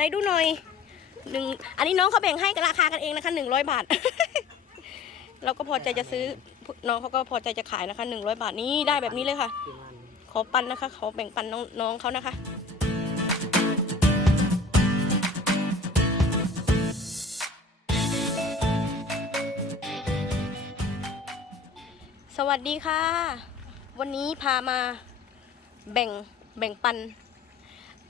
ไหนดูหน่อยหนึ่งอันนี้น้องเขาแบ่งให้กันราคากันเองนะคะหนึ่งร้อยบาท เราก็พอใจจะซื้อน้องเขาก็พอใจจะขายนะคะหนึ่งร้อยบาทนี้ได้แบบนี้เลยค่ะ ขอปันนะคะ ขอแบ่งปันน้องน้องเขานะคะสวัสดีค่ะ วันนี้พามาแบ่งแบ่งปัน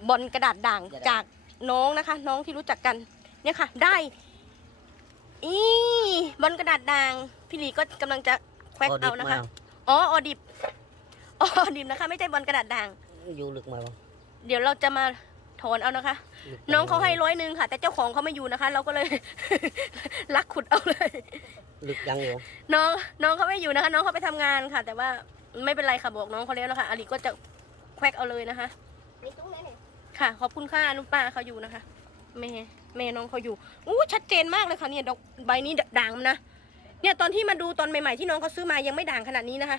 บอลกระดาษด่างจาก น้องนะคะ น้องที่รู้จักกัน เนี่ยค่ะ ได้ อีบอลกระดาษด่าง พี่หลีก็กำลังจะแควกเอานะคะ อ๋อออดิบออดิบนะคะ ไม่ใช่บอลกระดาษด่าง อยู่ลึกมาบ่เดี๋ยวเราจะมาถอนเอานะคะลึกน้องเขาให้ร้อยหนึ่งค่ะ แต่เจ้าของเขาไม่อยู่นะคะ เราก็เลยลักขุดเอาเลยลึกยังอยู่น้องน้องเขาไม่อยู่นะคะ น้องเขาไปทำงานค่ะ แต่ว่าไม่เป็นไรค่ะบอกน้องเขาแล้วนะคะอาลีก็จะแควกเอาเลยนะคะ ค่ะ ขอบคุณค่ะลุงป้าเขาอยู่นะคะแม่แม่น้องเขาอยู่อู้ชัดเจนมากเลยค่ะเนี่ยดอกใบนี้ด่างนะเนี่ยตอนที่มาดูตอนใหม่ๆที่น้องเขาซื้อมายังไม่ด่างขนาดนี้นะคะ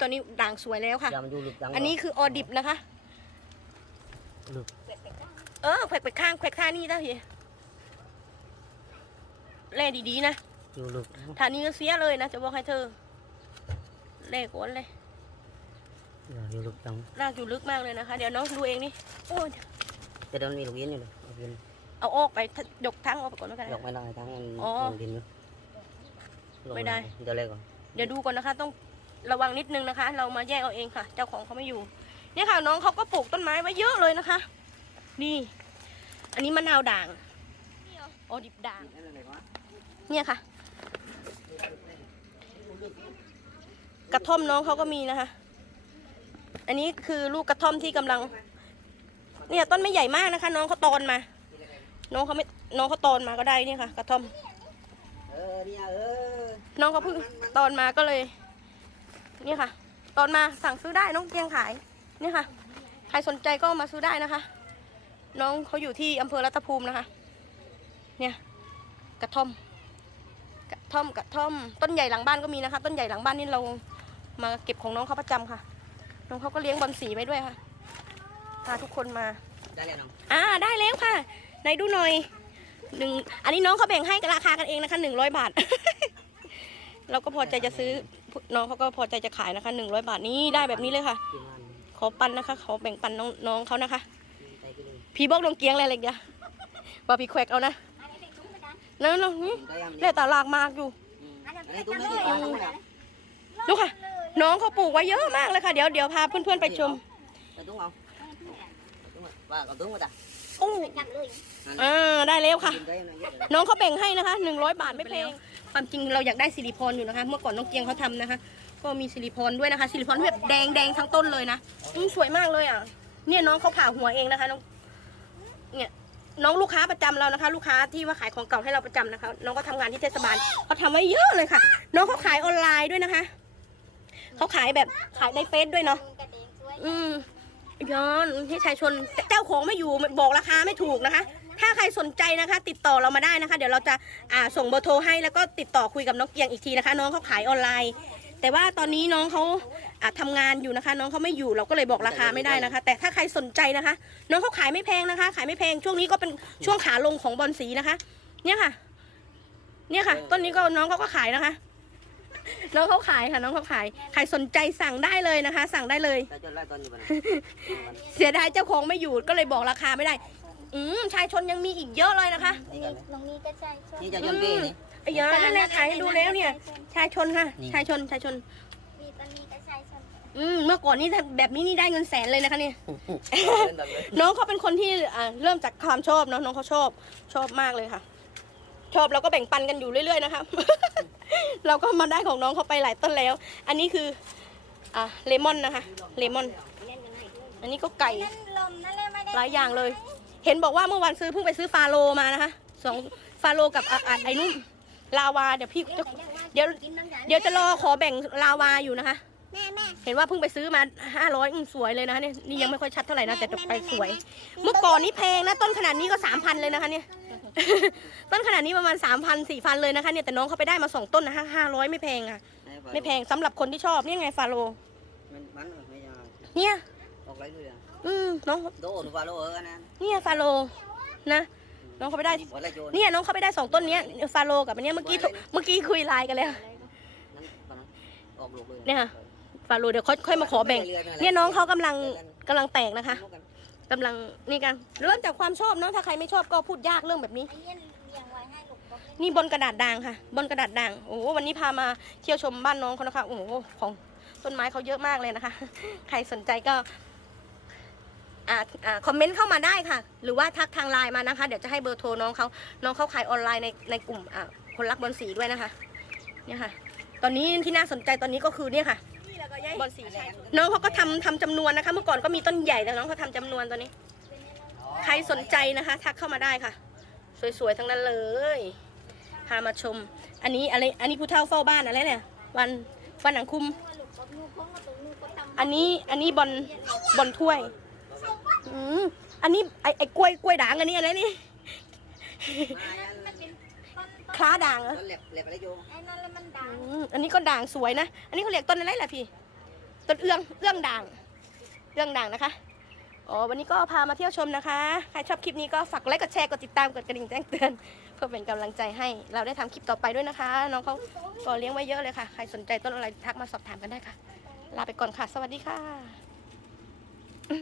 ตอนนี้ด่างสวยแล้วค่ะยามนอยู่ลึกยังอันนี้คือออดิบนะคะลึกเออแควกไปข้างแควกท่านี่ได้พี่แล่ดีๆนะอยู่ลึกท่านี้ก็เสียเลยนะจะบอกให้เธอแล่ก้นเลย อยู่ลึกยังรากอยู่ลึกมากเลยนะคะ เดี๋ยวน้องดูเองนี่โอ้ยจะเดินมีลูกยินอยู่เลยลูกยินเอาออกไปยกทั้งออกไปก่อนแล้วกันยกไม่ได้ทั้งมันอ๋อลงดินอยู่ลงไม่ได้ เดี๋ยวเลยก่อนเดี๋ยวดูก่อนนะคะ ต้องระวังนิดนึงนะคะ เรามาแยกเอาเองค่ะ เจ้าของเขาไม่อยู่ เนี่ยค่ะน้องเขาก็ปลูกต้นไม้ไว้เยอะเลยนะคะ นี่ อันนี้มะนาวด่างออดิบด่าง เนี่ยค่ะ กระท่อมน้องเขาก็มีนะคะ อันนี้คือลูกกระท่อมที่กำลัง เนี่ยต้นไม่ใหญ่มากนะคะ น้องเขาตอนมา น้องเขาไม่น้องเขาตอนมาก็ได้นี่ค่ะ กระท่อมเออเนี่ยเออน้องเขาเพิ่งตอนมาก็เลย นี่ค่ะ ตอนมาสั่งซื้อได้น้องเกียงขายนี่ค่ะ ใครสนใจก็มาซื้อได้นะคะ น้องเขาอยู่ที่อำเภอรัตภูมินะคะ เนี่ย กระท่อม กระท่อมกระท่อม ต้นใหญ่หลังบ้านก็มีนะคะ ต้นใหญ่หลังบ้านนี่เรามาเก็บของน้องเขาประจำค่ะ น้องเขาก็เลี้ยงบอลสีไว้ด้วยค่ะ พาทุกคนมา ได้แล้วน้องอ่าได้แล้วค่ะไหนดูหน่อยหนึ่งอันนี้น้องเขาแบ่งให้กันราคากันเองนะคะหนึ่งร้อยบาท เราก็พอใจจะซื้อน้องเขาก็พอใจจะขายนะคะหนึ่งร้อยบาทนี้ได้แบบนี้เลยค่ะกี่วันขอปันนะคะขอแบ่งปันน้องน้องเขานะคะไปกี่เลยพี่บอกลงเกียงอะไรเลยเดียวว่าพี่แควกเอานะนั่นนั่นนี่ได้ยังเล่ตาลากมากอยู่ อืมอันนี้ตุ้มไม่ติดต่อไม่ได้ดูค่ะ น้องเขาปลูกไว้เยอะมากเลยค่ะ เดี๋ยวเดี๋ยวพาเพื่อนๆไปชม Để đúng không? Đúng rồi. Và còn đúng rồi ta. อู้อ่าได้แล้วค่ะ Nhìn thấy em này nhất rồi. น้องเขาแบ่งให้นะคะหนึ่งร้อยบาทไม่แพงความจริงเราอยากได้สิริพรอยู่นะคะ เมื่อก่อนน้องเกียงเขาทำนะคะ ก็มีสิริพรด้วยนะคะสิริพรที่แบบแดงแดงทั้งต้นเลยนะอืมสวยมากเลยอะ เนี่ยน้องเขาผ่าหัวเองนะคะน้องเนี่ยน้องลูกค้าประจำเรานะคะ ลูกค้าที่ว่าขายของเก่าให้เราประจำนะคะ น้องก็ทำงานที่เทศบาลเขาทำไว้เยอะเลยค่ะ น้องเขาขายออนไลน์ด้วยนะคะ เขาขายแบบขายในเฟซด้วยเนาะอืมย้อนให้ชายชนเจ้าของไม่อยู่บอกราคาไม่ถูกนะคะ ถ้าใครสนใจนะคะ ติดต่อเรามาได้นะคะ เดี๋ยวเราจะอ่าส่งเบอร์โทรให้แล้วก็ติดต่อคุยกับน้องเกียงอีกทีนะคะ น้องเขาขายออนไลน์ แต่ว่าตอนนี้น้องเขาอ่าทำงานอยู่นะคะ น้องเขาไม่อยู่เราก็เลยบอกราคาไม่ได้นะคะ แต่ถ้าใครสนใจนะคะ น้องเขาขายไม่แพงนะคะ ขายไม่แพงช่วงนี้ก็เป็นช่วงขาลงของบอลสีนะคะ เนี่ยค่ะ เนี่ยค่ะ ต้นนี้ก็น้องเขาก็ขายนะคะ น้องเขาขายค่ะน้องเขาขาย ใครสนใจสั่งได้เลยนะคะ สั่งได้เลย Ta cho lại con như vậy này. เสียดายเจ้าของไม่อยู่ก็เลยบอกราคาไม่ได้ อืมชายชนยังมีอีกเยอะเลยนะคะ Đi gần đây. ตรงนี้ก็ใช่ใช่ Đi cho dân kia nhỉ? ไอ้ยานั่นแหละถ่ายให้ดูแล้วเนี่ย ชายชนค่ะนี่ชายชนชายชน มีตรงนี้ก็ใช่ใช่อืมเมื่อก่อนนี่ถ้าแบบนี้นี่ได้เงินแสนเลยนะคะเนี่ย Lên gần đây. น้องเขาเป็นคนที่อ่าเริ่มจากความชอบเนาะน้องเขาชอบชอบมากเลยค่ะ ชอบเราก็แบ่งปันกันอยู่เรื่อยๆนะคะเราก็มาได้ของน้องเขาไปหลายต้นแล้ว อันนี้คืออ่าเลมอนนะคะเลมอน อันนี้ก็ไก่นั่นลมนั่นเลยไม่ได้หลายอย่างเลย เห็นบอกว่าเมื่อวานซื้อเพิ่งไปซื้อฟาโลมานะคะสองฟาโลกับอะอะไอ้นุ่มลาวาเดี๋ยวพี่จะเดี๋ยวกินน้ำยาเดี๋ยวจะรอขอแบ่งลาวาอยู่นะคะแม่แม่เห็นว่าเพิ่งไปซื้อมาห้าร้อยสวยเลยนะคะเนี่ยนี่ยังไม่ค่อยชัดเท่าไหร่นะแต่ไปสวย เมื่อก่อนนี้แพงนะต้นขนาดนี้ก็สามพันเลยนะคะเนี่ย ต้นขนาดนี้ประมาณสามพันสี่พันเลยนะคะเนี่ยแต่น้องเขาไปได้มาสองต้นนะห้าร้อยไม่แพงอะ Đây, phải ไม่แพงสำหรับคนที่ชอบนี่ไงฟาโล Mình bắn rồi, bây giờ เนี่ย bọc lấy thôi à. อืมน้อง Đỗ nó vào lỗ ở anh em. เนี่ยฟาโลนะน้องเขาไปได้หัวละโยนเนี่ยน้องเขาไปได้สองต้นเนี้ยฟาโลกับอันเนี้ยเมื่อกี้โทรเมื่อกี้คุยไลน์กันแล้วนั้นตอนนั้นออกลูกเลยเนี่ยค่ะฟาโลเดี๋ยวค่อยค่อยมาขอแบ่ง เนี่ยน้องเขากำลังกำลังแตกนะคะ กำลังนี่กันเริ่มจากความชอบเนาะถ้าใครไม่ชอบก็พูดยากเรื่องแบบนี้ไอ้เนี่ยเลี้ยงไว้ให้ลูกบอกให้นี่บนกระดาษด่างค่ะ บนกระดาษด่างโอ้โหวันนี้พามาเที่ยวชมบ้านน้องเขานะคะโอ้โหของต้นไม้เขาเยอะมากเลยนะคะ ใครสนใจก็อ่าอ่าคอมเมนต์เข้ามาได้ค่ะ หรือว่าทักทางไลน์มานะคะ เดี๋ยวจะให้เบอร์โทรน้องเขาน้องเขาขายออนไลน์ในในกลุ่มอ่าคนรักบอลสีด้วยนะคะเนี่ยค่ะ ตอนนี้ที่น่าสนใจตอนนี้ก็คือเนี่ยค่ะ บอลสีน้องเขาก็ทำทำจำนวนนะคะ เมื่อก่อนก็มีต้นใหญ่แต่น้องเขาทำจำนวนตอนนี้ ใครสนใจนะคะทักเข้ามาได้ค่ะ สวยๆทั้งนั้นเลยพามาชม อันนี้อะไรอันนี้ผู้เฒ่าเฝ้าบ้านอะไรเนี่ยวันวันหนังคุมว่าลูกบอกลูกของเราตัวลูกก็ทำอันนี้อันนี้บอลบอลถ้วยอืมอันนี้ไอไอกล้วยกล้วยด่างอันนี้อะไรนี่มันเป็นต้นต้นคล้าด่างเหรอแล้วแหลบแหลบอะไรโยไอ้นั่นแล้วมันดังอืมอันนี้ก็ด่างสวยนะ อันนี้เขาเรียกต้นอะไรล่ะพี่ ต้นเอื้องเอื้องด่างเอื้องด่างนะคะอ๋อวันนี้ก็พามาเที่ยวชมนะคะ ใครชอบคลิปนี้ก็ฝากกดไลค์กดแชร์กดติดตามกดกระดิ่งแจ้งเตือน เพื่อเป็นกำลังใจให้เราได้ทำคลิปต่อไปด้วยนะคะ น้องเขาก็เลี้ยงไว้เยอะเลยค่ะ ใครสนใจต้นอะไรทักมาสอบถามกันได้ค่ะ ลาไปก่อนค่ะ สวัสดีค่ะ